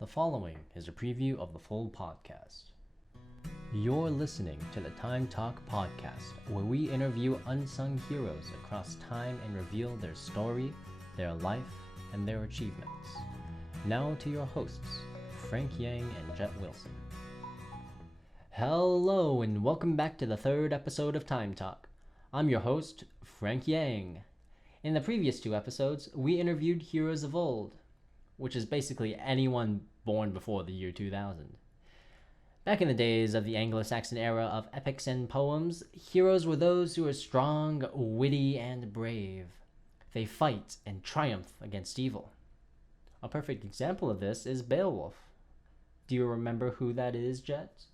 The following is a preview of the full podcast. You're listening to the Time Talk podcast, where we interview unsung heroes across time and reveal their story, their life, and their achievements. Now to your hosts, Frank Yang and Jett Wilson. Hello, and welcome back to the third episode of Time Talk. I'm your host, Frank Yang. In the previous two episodes, we interviewed heroes of old, which is basically anyone born before the year 2000. Back in the days of the Anglo-Saxon era of epics and poems, heroes were those who were strong, witty, and brave. They fight and triumph against evil. A perfect example of this is Beowulf. Do you remember who that is, Jett?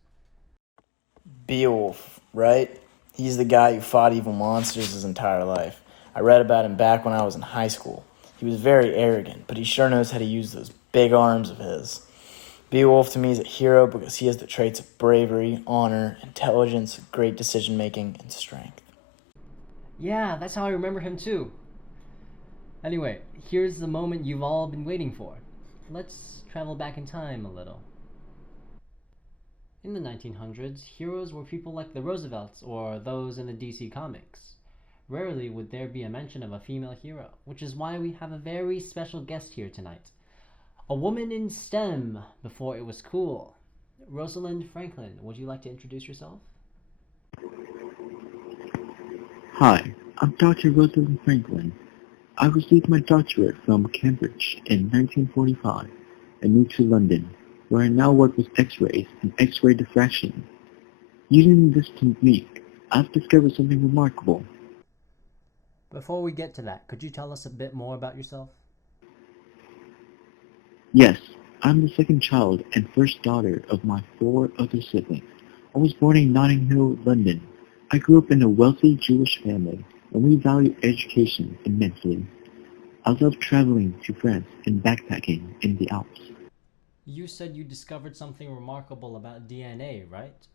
Beowulf, right? He's the guy who fought evil monsters his entire life. I read about him back when I was in high school. He was very arrogant, but he sure knows how to use those big arms of his. Beowulf to me is a hero because he has the traits of bravery, honor, intelligence, great decision-making, and strength. Yeah, that's how I remember him too. Anyway, here's the moment you've all been waiting for. Let's travel back in time a little. In the 1900s, heroes were people like the Roosevelts or those in the DC Comics. Rarely would there be a mention of a female hero, which is why we have a very special guest here tonight. A woman in STEM before it was cool. Rosalind Franklin, would you like to introduce yourself? Hi, I'm Dr. Rosalind Franklin. I received my doctorate from Cambridge in 1945 and moved to London, where I now work with X-rays and X-ray diffraction. Using this technique, I've discovered something remarkable. Before we get to that, could you tell us a bit more about yourself? Yes, I'm the second child and first daughter of my 4 other siblings. I was born in Notting Hill, London. I grew up in a wealthy Jewish family, and we value education immensely. I love traveling to France and backpacking in the Alps. You said you discovered something remarkable about DNA, right?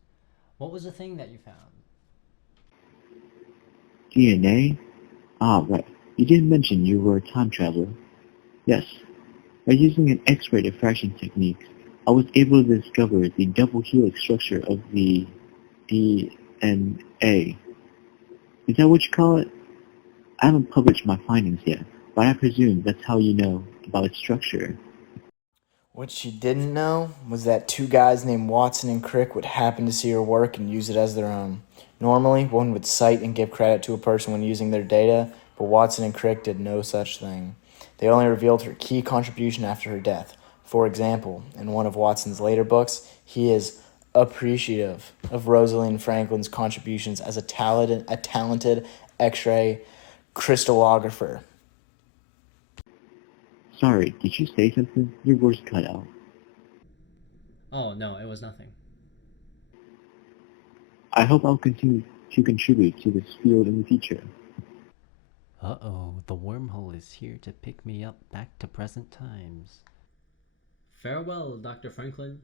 What was the thing that you found? DNA? Ah, right. You didn't mention you were a time traveler. Yes. By using an X-ray diffraction technique, I was able to discover the double helix structure of the DNA. Is that what you call it? I haven't published my findings yet, but I presume that's how you know about its structure. What she didn't know was that 2 guys named Watson and Crick would happen to see her work and use it as their own. Normally, one would cite and give credit to a person when using their data, but Watson and Crick did no such thing. They only revealed her key contribution after her death. For example, in one of Watson's later books, he is appreciative of Rosalind Franklin's contributions as a talented X-ray crystallographer. Sorry, did you say something? Your voice cut out. Oh, no, it was nothing. I hope I'll continue to contribute to this field in the future. Uh-oh, the wormhole is here to pick me up back to present times. Farewell, Dr. Franklin.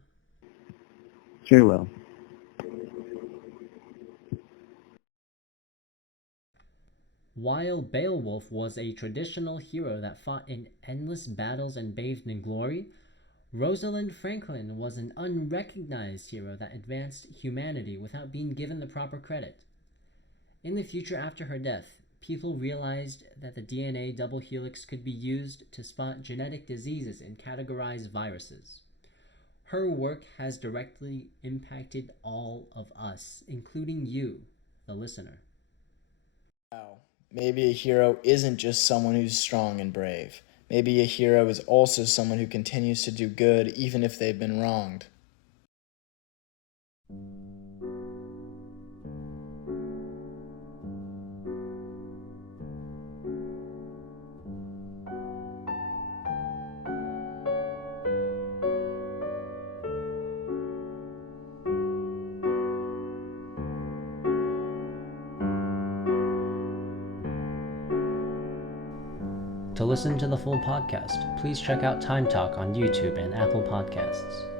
Farewell. While Beowulf was a traditional hero that fought in endless battles and bathed in glory, Rosalind Franklin was an unrecognized hero that advanced humanity without being given the proper credit. In the future after her death, people realized that the DNA double helix could be used to spot genetic diseases and categorize viruses. Her work has directly impacted all of us, including you, the listener. Wow. Maybe a hero isn't just someone who's strong and brave. Maybe a hero is also someone who continues to do good even if they've been wronged. To listen to the full podcast, please check out Time Talk on YouTube and Apple Podcasts.